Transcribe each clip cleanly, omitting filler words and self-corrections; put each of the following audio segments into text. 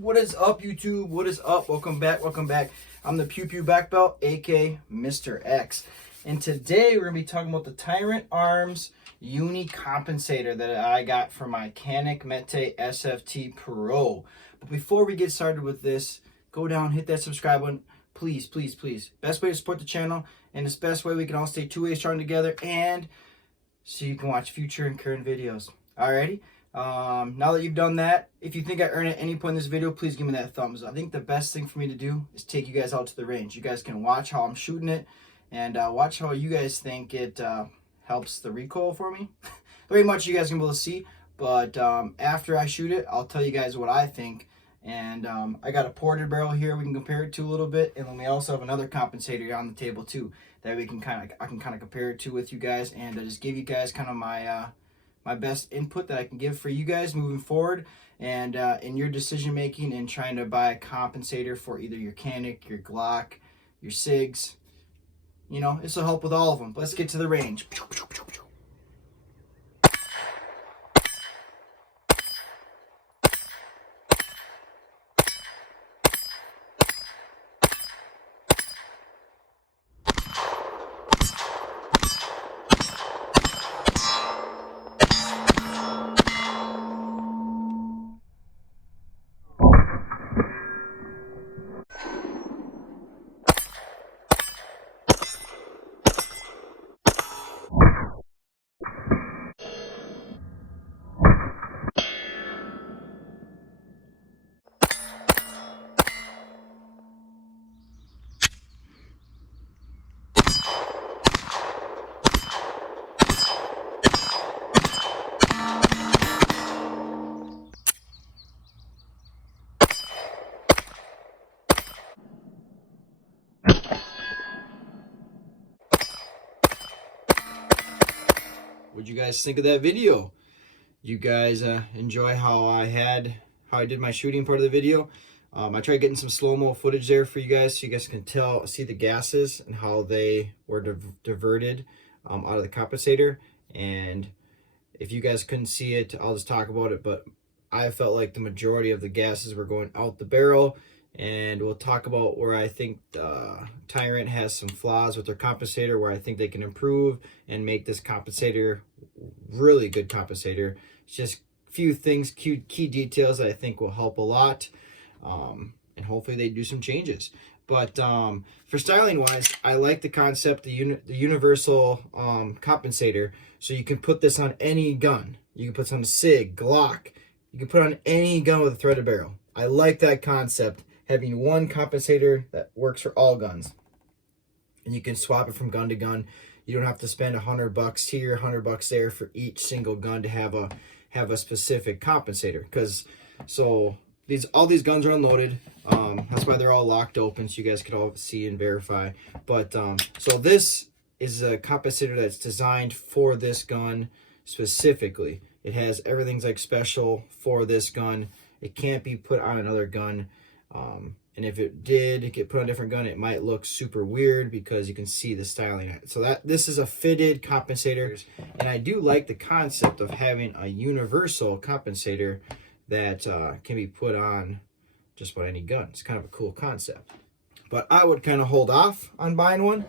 What is up, YouTube? What is up? Welcome back. I'm the Pew Black Belt, aka Mr. X. And today we're going to be talking about the TYRANT Arms Uni Compensator that I got from my CANIK'S SFT Pro. But before we get started with this, go down, hit that subscribe button. Please. Best way to support the channel, and it's best way we can all stay 2 ways strong together, and so you can watch future and current videos. Alrighty? Now that you've done that, if you think I earned at any point in this video, please give me that thumbs up. I think the best thing for me to do is take you guys out to the range. You guys can watch how I'm shooting it, and watch how you guys think it helps the recoil for me. Very much you guys can be able to see, but after I shoot it, I'll tell you guys what I think. And I got a ported barrel here we can compare it to a little bit, and then we also have another compensator on the table too that we can I can compare it to with you guys, and just give you guys kind of my my best input that I can give for you guys moving forward, and in your decision making and trying to buy a compensator for either your CANIK, your Glock, your SIGs. You know, this will help with all of them. Let's get to the range. What'd you guys think of that video? You guys enjoy how I did my shooting part of the video? I tried getting some slow-mo footage there for you guys so you guys can see the gases and how they were diverted out of the compensator. And if you guys couldn't see it, I'll just talk about it, but I felt like the majority of the gases were going out the barrel. And we'll talk about where I think TYRANT has some flaws with their compensator, where I think they can improve and make this compensator really good compensator. It's just a few things, key details that I think will help a lot, and hopefully they do some changes. But for styling wise, I like the concept, the universal compensator. So you can put this on any gun. You can put this on a SIG, Glock. You can put it on any gun with a threaded barrel. I like that concept, having one compensator that works for all guns, and you can swap it from gun to gun. You don't have to spend $100 here, $100 there for each single gun to have a specific compensator. Because all these guns are unloaded. That's why they're all locked open, so you guys could all see and verify. But so this is a compensator that's designed for this gun specifically. It has everything's like special for this gun. It can't be put on another gun. And if it did get put on a different gun, it might look super weird because you can see the styling. So this is a fitted compensator, and I do like the concept of having a universal compensator that can be put on just about any gun. It's kind of a cool concept. But I would kind of hold off on buying one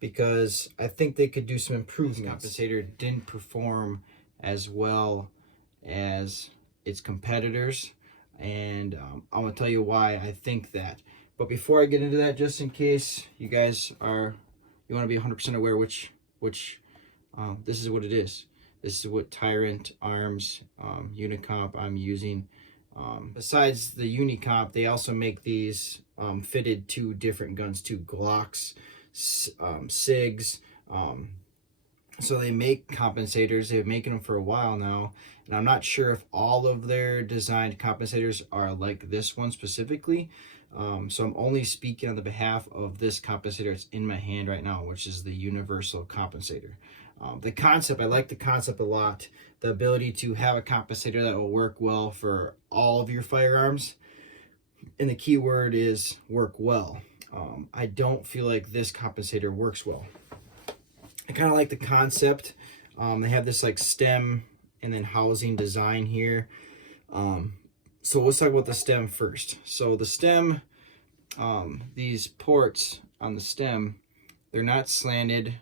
because I think they could do some improvements. This compensator didn't perform as well as its competitors, and I'm gonna tell you why I think that. But before I get into that, just in case you guys want to be 100% aware which this is what it is. This is what TYRANT Arms Unicomp I'm using. Besides the Unicomp, they also make these fitted to different guns too, Glocks, SIGs. So they make compensators. They've been making them for a while now, and I'm not sure if all of their designed compensators are like this one specifically. So I'm only speaking on the behalf of this compensator that's in my hand right now, which is the universal compensator. The concept, I like the concept a lot. The ability to have a compensator that will work well for all of your firearms. And the key word is work well. I don't feel like this compensator works well. I kind of like the concept. They have this like stem and then housing design here. So let's talk about the stem first. So the stem, these ports on the stem, they're not slanted,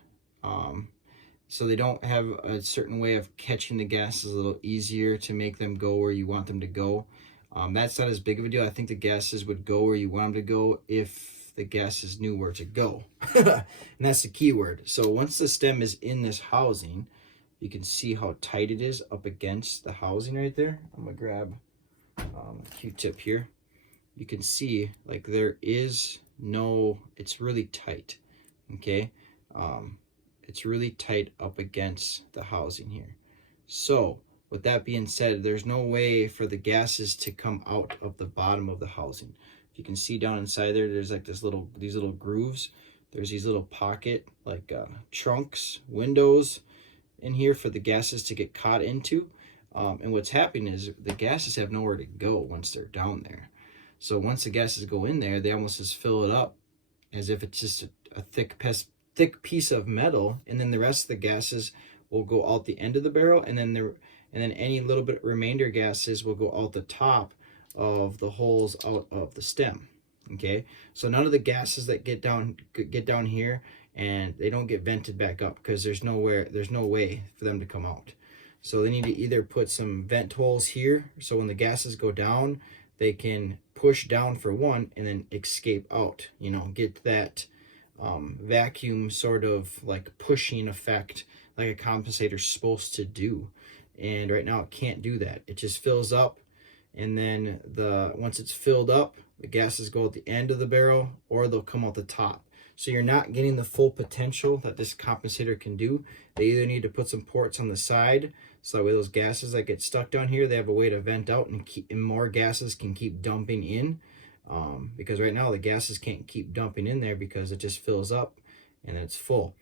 so they don't have a certain way of catching the gases a little easier to make them go where you want them to go. That's not as big of a deal. I think the gases would go where you want them to go if the gases knew where to go. And that's the key word. So once the stem is in this housing, you can see how tight it is up against the housing right there. I'm gonna grab a Q-tip here. You can see like there is no, it's really tight, okay? It's really tight up against the housing here. So with that being said, there's no way for the gases to come out of the bottom of the housing. If you can see down inside there, there's like these little grooves. There's these little pocket like trunks, windows in here for the gases to get caught into. And what's happening is the gases have nowhere to go once they're down there. So once the gases go in there, they almost just fill it up as if it's just a thick piece of metal, and then the rest of the gases will go out the end of the barrel, and then any little bit remainder gases will go out the top of the holes out of the stem. Okay, so none of the gases that get down here, and they don't get vented back up because there's no way for them to come out. So they need to either put some vent holes here, so when the gases go down, they can push down for one and then escape out, you know, get that vacuum sort of like pushing effect like a compensator's supposed to do. And right now it can't do that. It just fills up, and then once it's filled up, the gases go at the end of the barrel or they'll come out the top. So you're not getting the full potential that this compensator can do. They either need to put some ports on the side, so that way those gases that get stuck down here, they have a way to vent out and more gases can keep dumping in. Because right now the gases can't keep dumping in there because it just fills up and it's full.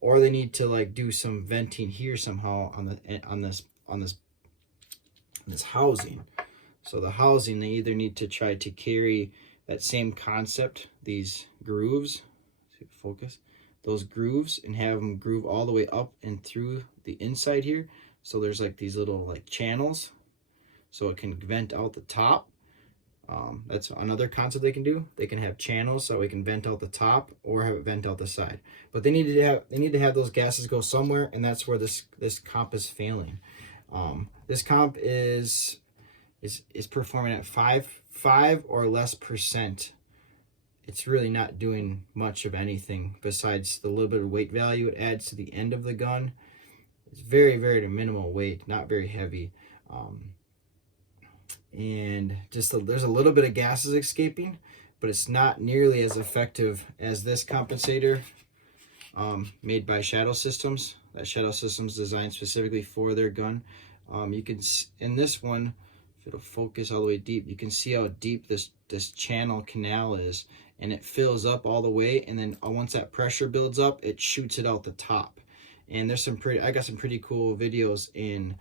Or they need to like do some venting here somehow on this housing. So the housing, they either need to try to carry that same concept, these grooves, see if focus, those grooves, and have them groove all the way up and through the inside here. So there's like these little like channels, so it can vent out the top. That's another concept they can do. They can have channels so we can vent out the top or have it vent out the side. But they need to have those gases go somewhere, and that's where this comp is failing. This comp is performing at 5 or less percent. It's really not doing much of anything besides the little bit of weight value it adds to the end of the gun. It's very, very minimal weight, not very heavy. And just there's a little bit of gases escaping, but it's not nearly as effective as this compensator made by Shadow Systems. That Shadow Systems designed specifically for their gun. You can, in this one, if it'll focus all the way deep, you can see how deep this channel canal is, and it fills up all the way, and then once that pressure builds up, it shoots it out the top. And there's I got some pretty cool videos in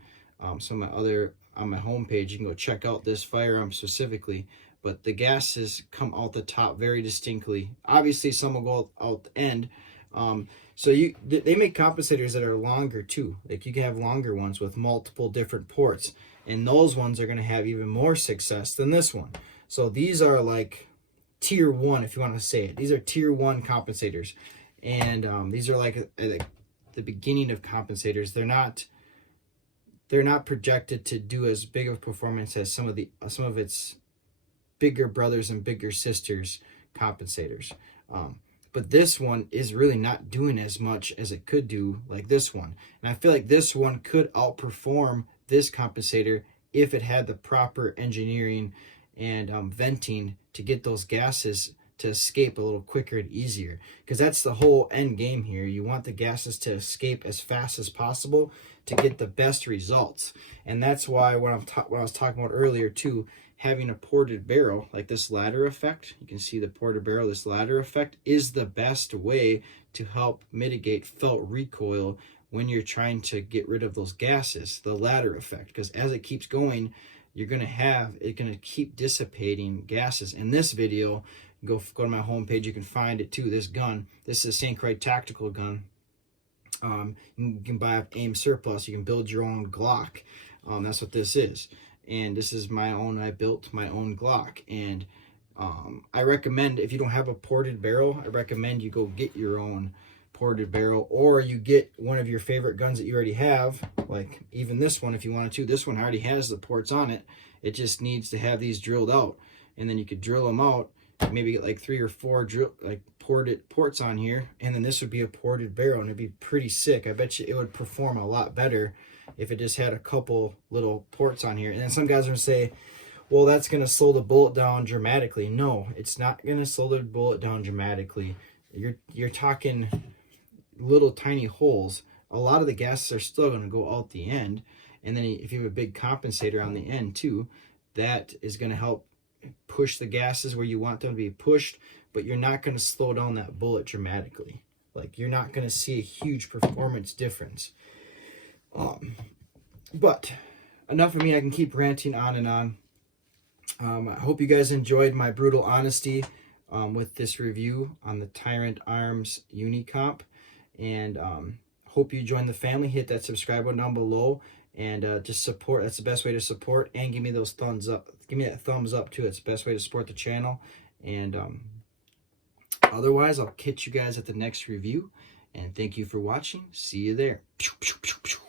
some of my other, on my homepage. You can go check out this firearm specifically, but the gases come out the top very distinctly. Obviously some will go out the end. So they make compensators that are longer too. Like you can have longer ones with multiple different ports, and those ones are going to have even more success than this one. So these are like tier 1, if you want to say it. These are tier 1 compensators, and these are like the beginning of compensators. They're not projected to do as big of a performance as some of its bigger brothers and bigger sisters compensators. But this one is really not doing as much as it could do like this one. And I feel like this one could outperform this compensator if it had the proper engineering and venting to get those gases to escape a little quicker and easier. Because that's the whole end game here. You want the gases to escape as fast as possible to get the best results. And that's why when I was talking about earlier too, having a ported barrel like this ladder effect, you can see the ported barrel, this ladder effect is the best way to help mitigate felt recoil when you're trying to get rid of those gases, the ladder effect. Because as it keeps going, you're going to keep dissipating gases. In this video, go to my homepage, you can find it too. This gun, this is a St. Croix tactical gun. You can buy AIM surplus. You can build your own Glock. That's what this is. and this is my own. I built my own Glock, and I recommend, if you don't have a ported barrel, I recommend you go get your own ported barrel, or you get one of your favorite guns that you already have, like even this one if you wanted to. This one already has the ports on it. It just needs to have these drilled out, and then you could drill them out, maybe get like 3 or 4 ported ports on here, and then this would be a ported barrel, and it'd be pretty sick. I bet you it would perform a lot better if it just had a couple little ports on here. And then some guys are gonna say, well, that's gonna slow the bullet down dramatically. No, it's not gonna slow the bullet down dramatically. You're talking little tiny holes. A lot of the gases are still going to go out the end, and then if you have a big compensator on the end too, that is going to help push the gases where you want them to be pushed, but you're not going to slow down that bullet dramatically. Like, you're not going to see a huge performance difference. But enough of me. I can keep ranting on and on. I hope you guys enjoyed my brutal honesty with this review on the TYRANT Arms Unicomp. And hope you join the family. Hit that subscribe button down below, and just support. That's the best way to support. And give me those thumbs up. Give me that thumbs up too. It's the best way to support the channel. And otherwise, I'll catch you guys at the next review. And thank you for watching. See you there. Pew, pew, pew, pew.